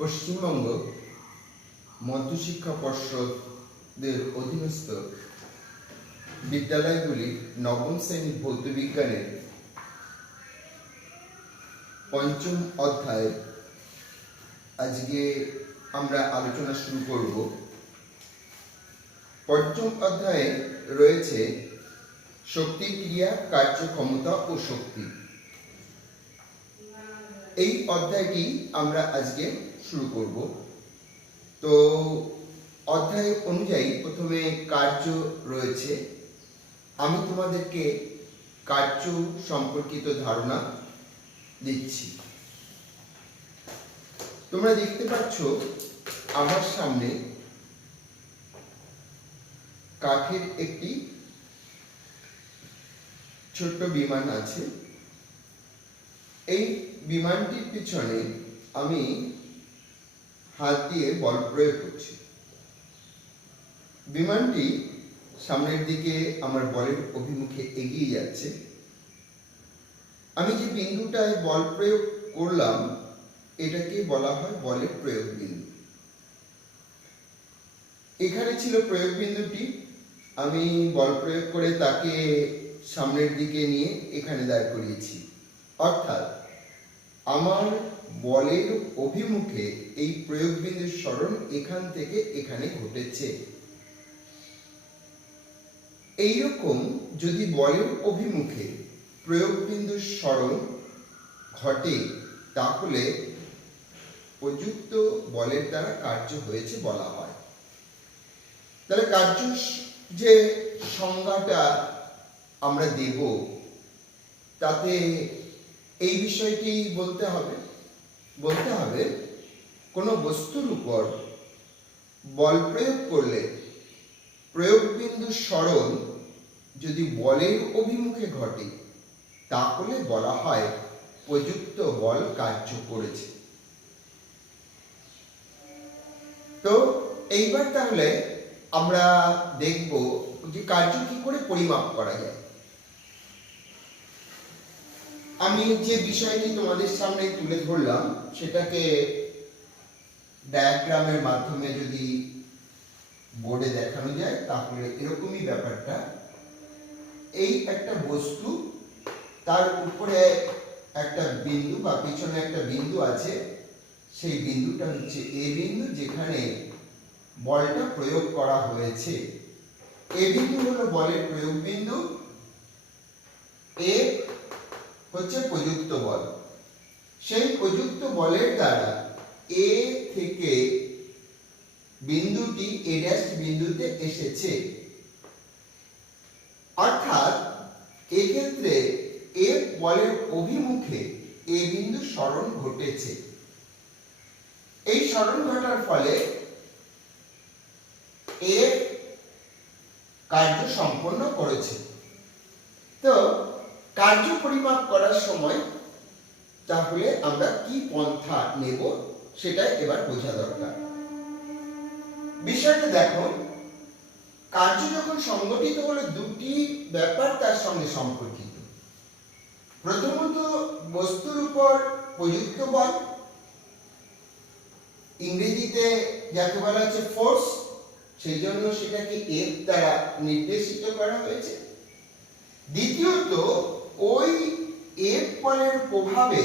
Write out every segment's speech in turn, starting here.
পশ্চিমবঙ্গ মধ্যশিক্ষা পর্ষদের অধীনস্থ বিদ্যালয়গুলির নবম শ্রেণীর ভৌত বিজ্ঞানের পঞ্চম অধ্যায় আজকে আমরা আলোচনা শুরু করব। পঞ্চম অধ্যায়ে রয়েছে শক্তি, ক্রিয়া, কার্যক্ষমতা ও শক্তি। এই অধ্যায়টি আমরা আজকে শুরু করব। তো অধ্যায় অনুযায়ী প্রথমে কার্য রয়েছে। আমি তোমাদেরকে কার্য সম্পর্কিত ধারণা দিচ্ছি। তোমরা দেখতে পাচ্ছ আমার সামনে কাঠের একটি ছোট্ট বিমান আছে। এই বিমানটির পিছনে আমি হাত দিয়ে বল প্রয়োগ করছি। বিমানটি সামনের দিকে আমার বলের অভিমুখে এগিয়ে যাচ্ছে। আমি যে বিন্দুটায় বল প্রয়োগ করলাম এটাকে বলা হয় বলের প্রয়োগ বিন্দু। এখানে ছিল প্রয়োগ বিন্দুটি, আমি বল প্রয়োগ করে তাকে সামনের দিকে নিয়ে এখানে দাঁড় করিয়েছি। অর্থাৎ আমার বলের অভিমুখে এই প্রয়োগ বিন্দুর সরণ এখান থেকে এখানে ঘটেছে। এইরকম যদি বলের অভিমুখে প্রয়োগ বিন্দুর সরণ ঘটে তাহলে প্রযুক্ত বলের দ্বারা কার্য হয়েছে বলা হয়। তাহলে কার্য যে সংজ্ঞাটা আমরা দেব তাতে এই বিষয়টি বলতে হবে কোনো বস্তুর উপর বল প্রয়োগ করলে প্রয়োগ বিন্দুর সরণ যদি বলের অভিমুখে ঘটে তাহলে বলা হয় প্রযুক্ত বল কার্য করেছে। তো এইবার তাহলে আমরা দেখব যে কার্য কি করে পরিমাপ করা যায়। আমি যে বিষয়টি তোমাদের সামনে তুলে ধরলাম সেটাকে ডায়াগ্রামের মাধ্যমে যদি বোর্ডে দেখানো যায় তাহলে এরকমই ব্যাপারটা। এই একটা বস্তু, তার উপরে একটা বিন্দু বা পিছনে একটা বিন্দু আছে। সেই বিন্দুটা হচ্ছে এ বিন্দু, যেখানে বলটা প্রয়োগ করা হয়েছে। এ বিন্দু হলো বলের প্রয়োগ বিন্দু, এ হচ্ছে প্রযুক্ত বল। সেই প্রযুক্ত বলের দ্বারা এ থেকে বিন্দুটি এ ড্যাশ বিন্দুতে এসেছে। অর্থাৎ এক্ষেত্রে এ বলের অভিমুখে এ বিন্দু সরণ ঘটেছে। এই সরণ ঘটার ফলে এ কার্য সম্পন্ন করেছে। তো কার্য পরিমাপ করার সময় তাহলে আমরা কি পন্থা নেব সেটা এবার বোঝা দরকার। বিষয়টা দেখো, কার্য যখন সংগঠিত হলে দুটি ব্যাপার তার সঙ্গে সম্পর্কিত। প্রথমত বস্তুর উপর প্রযুক্ত বল, ইংরেজিতে যাকে বলা হচ্ছে ফোর্স, সেই জন্য সেটাকে এফ দ্বারা নির্দেশিত করা হয়েছে। দ্বিতীয়ত ওই এফ বলের প্রভাবে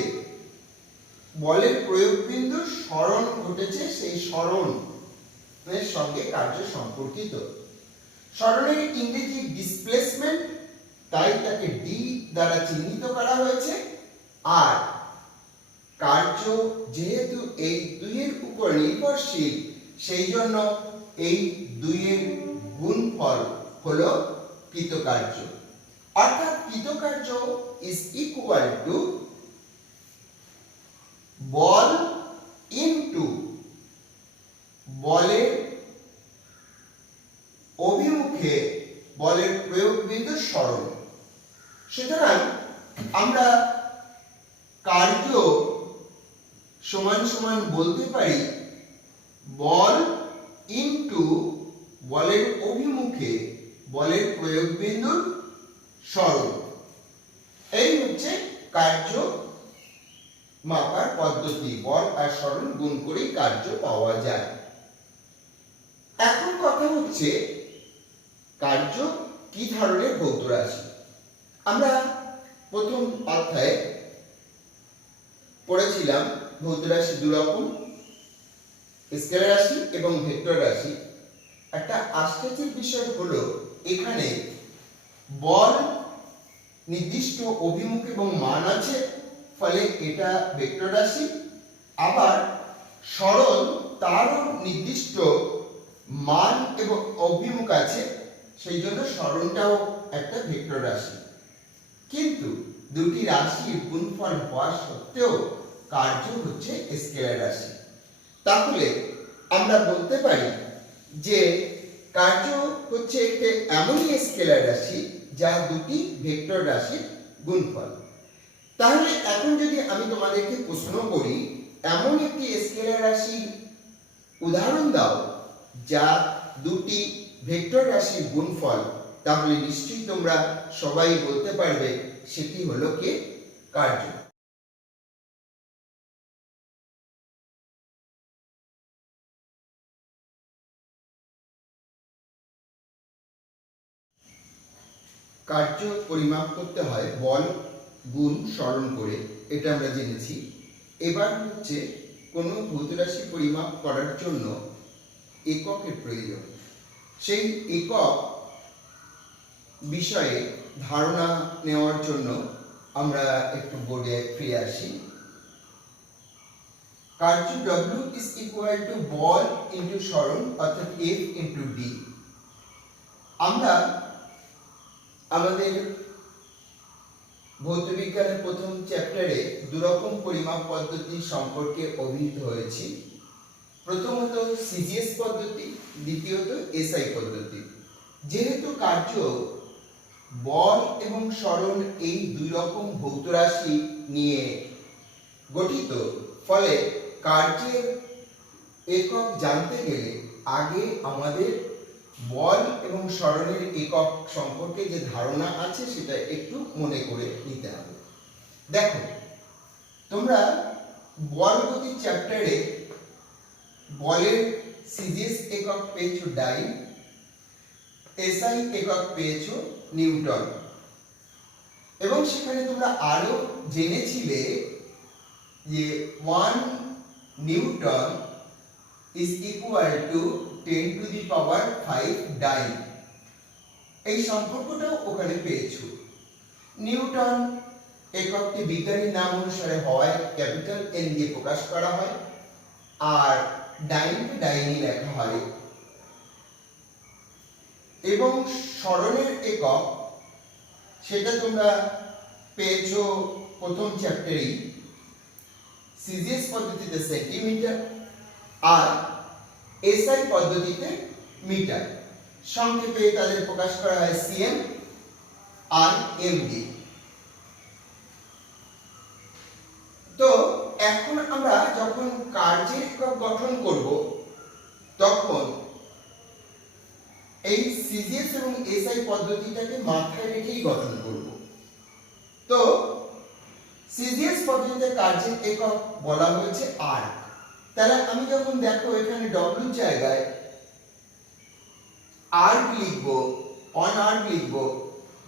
বলের প্রয়োগ বিন্দুর সরণ ঘটেছে, সেই সরণের সঙ্গে কার্য সম্পর্কিত। সরণের ইংরেজি ডিসপ্লেসমেন্ট, তাই তাকে ডি দ্বারা চিহ্নিত করা হয়েছে। আর কার্য যেহেতু এই দুইয়ের উপর নির্ভরশীল, সেই জন্য এই দুইয়ের গুণফল হলো কৃতকার্য। অর্থাৎ কৃতকার্য ইজ ইকুয়াল টু বল ইনটু বলের অভিমুখে বলের প্রয়োগ বিন্দুর সরণ। সুতরাং আমরা কার্য সমান সমান বলতে পারি বল ইনটু বলের অভিমুখে বলের প্রয়োগ বিন্দুর সরণ। এই হচ্ছে কার্য মাপার পদ্ধতি, বল আর সরণ গুণ করেই কার্য পাওয়া যায়। এখন কথা হচ্ছে কার্য কি ধরনের ভৌত রাশি। আমরা প্রথম অধ্যায়ে পড়েছিলাম ভৌত রাশি দু রকম, স্কেলার রাশি এবং ভেক্টর রাশি। একটা আশ্চর্যের বিষয় হলো এখানে বল নির্দিষ্ট অভিমুখ এবং মান আছে, ফলে এটা ভেক্টর রাশি। আবার সরণ তারও নির্দিষ্ট মান এবং অভিমুখ আছে, সেই জন্য সরণটাও একটা ভেক্টর রাশি। কিন্তু দুটি রাশির গুণফল হওয়া সত্ত্বেও কার্য হচ্ছে স্কেলার রাশি। তাহলে আমরা বলতে পারি যে কার্য হচ্ছে একটা এমনই স্কেলার রাশি যা দুটি ভেক্টর রাশির গুণফল। তাহলে এখন যদি আমি তোমাদেরকে প্রশ্ন করি এমন একটি স্কেলার রাশির উদাহরণ দাও যা দুটি ভেক্টর রাশির গুণফল, তাহলে নিশ্চয়ই তোমরা সবাই বলতে পারবে সেটি হলো কি কার্য। কার্য পরিমাপ করতে হয় বল গুণ সরণ করে, এটা আমরা জেনেছি। এবার হচ্ছে কোনো ভৌত রাশি পরিমাপ করার জন্য এককের প্রয়োজন। সেই একক বিষয়ে ধারণা নেওয়ার জন্য আমরা একটু বোর্ডে ফিরে আসি। কার্য W is equal to ball into সরণ, অর্থাৎ F ইন্টু D। আমরা আমাদের ভৌত বিজ্ঞানের প্রথম চ্যাপ্টারে দুরকম পরিমাপ পদ্ধতি সম্পর্কে অভিহিত হয়েছি। প্রথমত সিজিএস পদ্ধতি, দ্বিতীয়ত এসআই পদ্ধতি। যেহেতু কার্য বল এবং সরণ এই দুই রকম ভৌত রাশি নিয়ে গঠিত, ফলে কার্যের একক জানতে গেলে আগে আমাদের বল এবং সরণের একক সম্পর্কে যে ধারণা আছে সেটা একটু মনে করে নিতে হবে। দেখো, তোমরা বল গতির চ্যাপ্টারে বলের সিজিএস একক পেয়েছো ডাইন, এসআই একক পেয়েছো নিউটন, এবং সেখানে তোমরা আরো জেনেছিলে যে 1 Newton is equal to 10 to the power 5 ডাইন। এই সম্পর্কটাও ওখানে পেয়েছো। নিউটন এককটি বিজ্ঞানীর নাম অনুসারে হওয়ায় ক্যাপিটাল এন দিয়ে প্রকাশ করা হয়, আর ডাইনকে ডাইনই লেখা হয়। এবং সরণের একক সেটা তোমরা পেয়েছো প্রথম চ্যাপ্টারেই, সিজিএস পদ্ধতিতে সেন্টিমিটার আর এসআই পদ্ধতিতে মিটার। সংক্ষেপে তাদের প্রকাশ করা হয় সিএম আর এমডি। তো এখন আমরা যখন কার্যের একক গঠন করব তখন এই সিজিএস এবং এসআই পদ্ধতিটাকে মাথায় রেখেই গঠন করব। তো সিজিএস পদ্ধতিতে কার্যের একক বলা হয়েছে আর্ক। তাহলে আমি যখন দেখো এখানে ডব্লিউ জায়গায় আর্ক লিখব, অন আর্ক লিখব,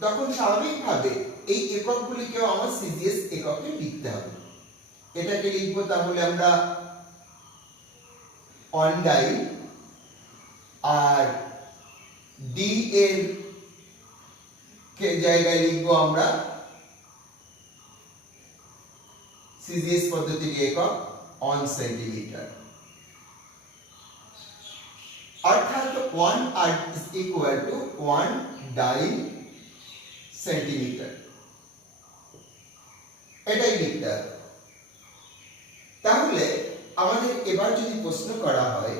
তখন স্বাভাবিকভাবে এই এককগুলিকেও আমার সিজিএস এককে লিখতে হবে। এটাকে লিখব তাহলে আমরা অন ডাইন, আর ডি এর জায়গায় লিখব আমরা সিজিএস পদ্ধতির একক অন সেন্টিমিটার। অর্থাৎ 1 erg is equal to 1 dyne centimetre, এটাই লিখতে হবে। তাহলে আমাদের এবার যদি প্রশ্ন করা হয়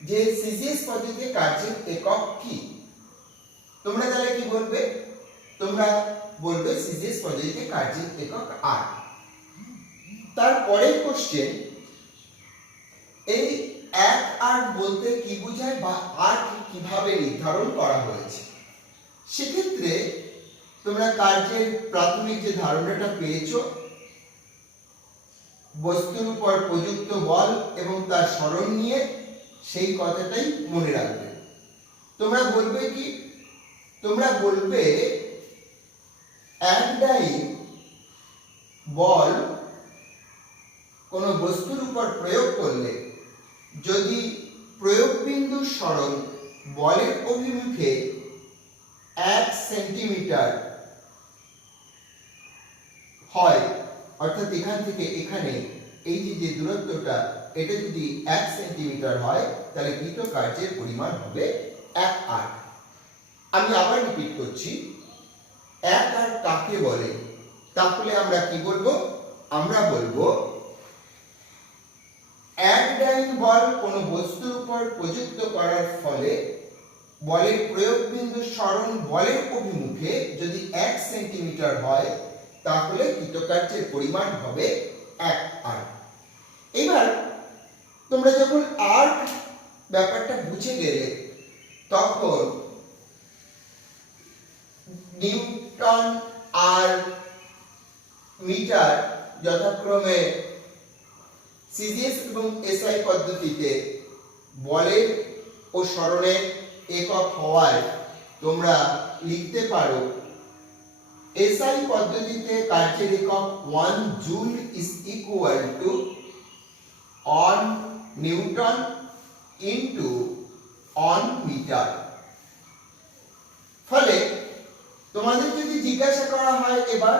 যে সিজিএস পদ্ধতিতে কার্যের একক কি, তোমরা তাহলে কি বলবে? তোমরা বলবে সিজিএস পদ্ধতিতে কার্যের একক আর্ক। তারপরের কোশ্চেন, এই এক আর্ক বলতে কি বোঝায় বা আর্ক কিভাবে নির্ধারণ করা হয়েছে? সেক্ষেত্রে তোমরা কার্যের প্রাথমিক যে ধারণাটা পেয়েছো বস্তুর উপর প্রযুক্ত বল এবং তার সরণ নিয়ে সেই কথাটাই মনে রাখবে। তোমরা বলবে কি? তোমরা বলবে এক ডাইন বল কোন বস্তুর উপর প্রয়োগ করলে যদি প্রয়োগ বিন্দুর সরণ বলের অভিমুখে 1 সেন্টিমিটার হয়, অর্থাৎ এখান থেকে এখানে এই যে দূরত্বটা এটা যদি 1 সেন্টিমিটার হয়, তাহলে কৃত কার্যের পরিমাণ হবে 1 r। আমি আবার রিপিট করছি, 1 r কাকে বলে? তাহলে আমরা কি বলবো? আমরা বলবো এক ডাইন বল কোন বস্তুর উপর প্রযুক্ত করার ফলে বলের প্রয়োগ বিন্দু সরণ বলের অভিমুখে যদি 1 সেন্টিমিটার হয়, তাহলে কৃতকার্যের পরিমাণ হবে 1 r। এবার তোমরা যখন r ব্যাপারটা বুঝে গেলে, তখন নিউটন আর মিটার যথাক্রমে সিজিএস এবং এসআই পদ্ধতিতে বলের ও সরণের একক হওয়ায় তোমরা লিখতে পারো এসআই পদ্ধতিতে কার্যের একক 1 joule is equal to 1 newton into 1 metre. ফলে তোমাদের যদি জিজ্ঞাসা করা হয় এবার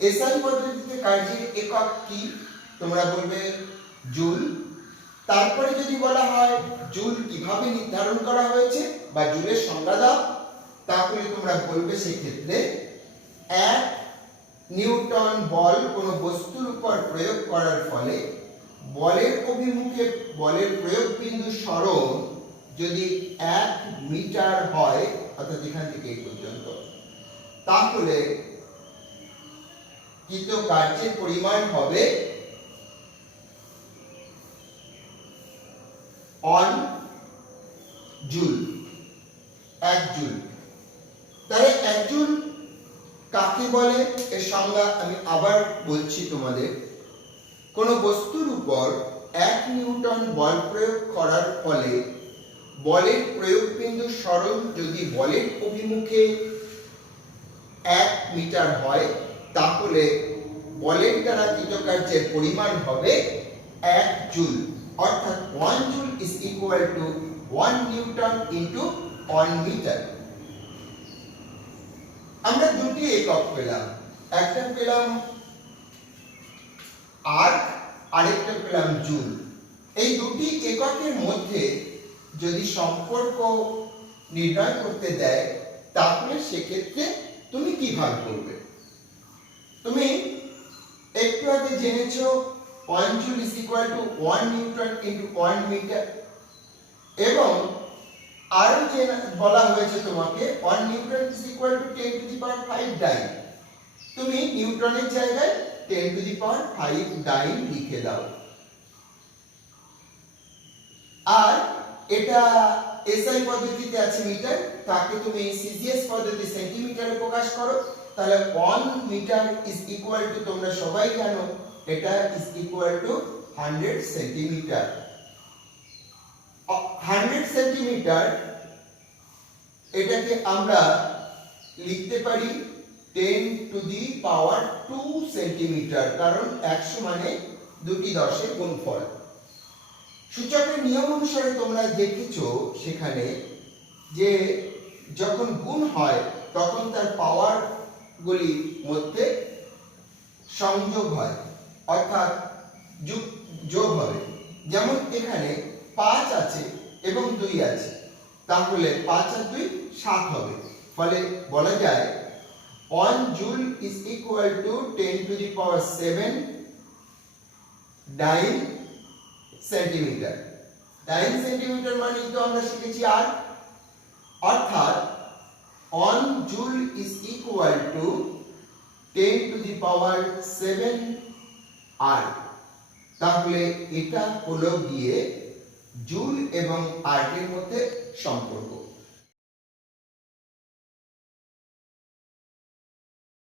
এসআই পদ্ধতিতে কার্যের একক কি, তোমরা বলবে জুল। তারপরে যদি বলা হয় জুল কিভাবে নির্ধারণ করা হয়েছে বা জুলের সংজ্ঞা দাও, তাহলে তোমরা বলবে সেক্ষেত্রে 1 নিউটন বল কোনো বস্তুর উপর প্রয়োগ করার ফলে বলের অভিমুখে বলের প্রয়োগ বিন্দু সরণ যদি 1 মিটার হয়, অর্থাৎ এখান থেকে এই পর্যন্ত, তাহলে কৃত কার্যের পরিমাণ হবে 1 জুল, 1 জুল। তাহলে 1 জুল কাকে বলে এর সংজ্ঞা আমি আবার বলছি তোমাদের। কোন বস্তুর উপর 1 নিউটন বল প্রয়োগ করার ফলে বলের প্রয়োগ বিন্দু সরণ যদি বলের অভিমুখে 1 মিটার হয়, তাহলে বলের দ্বারা কৃত কার্যের পরিমাণ হবে 1 জুল, অর্থাৎ 1 joule is equal to 1 newton into 1 metre. আমরা দুটি একক পেলাম, একটা পেলাম আর আরেকটা পেলাম জুল। এই দুটি এককের মধ্যে যদি সম্পর্ক নির্ণয় করতে দেয়, তাহলে সেক্ষেত্রে তুমি কিভাবে করবে? তুমি একটু আগে জেনেছো 1 joule is equal to 1 newton into 1 metre, এবং আরো যে বলা হয়েছে তোমাকে 1 newton is equal to 10 to the power 5 dyne. তুমি নিউটনের জায়গায় 10 টু দি পাওয়ার 5 ডাইন লিখে দাও। আর এটা এসআই পদ্ধতিতে আছে মিটার, তাকে তুমি সিজিএস পদ্ধতি সেন্টিমিটারে প্রকাশ করো, তাহলে 1 মিটার ইজ ইকুয়াল টু, তোমরা সবাই জানো এটা is equal two 100 centimetre. 100 centimetre এটাকে আমরা লিখতে পারি 10 টু দি পাওয়ার 2 সেন্টিমিটার, কারণ 100 মানে দুটি দশের গুণফল। সূচকের নিয়ম অনুসারে তোমরা দেখেছো সেখানে যে যখন গুণ হয় তখন তার পাওয়ার গুলির মধ্যে সংযোগ হয়, অর্থাৎ যোগ হবে। যেমন এখানে 5 আছে এবং 2 আছে, তাহলে 5 আর 2 7 হবে। ফলে বলা যায় 1 joule is equal to 10 to the power 7 dyne centimetre. Dyne centimetre মানে তো আমরা শিখেছি আর, অর্থাৎ 1 joule is equal to 10 to the power 7 erg. তাহলে এটা হলো গিয়ে জুল এবং আর এর মধ্যে সম্পর্ক।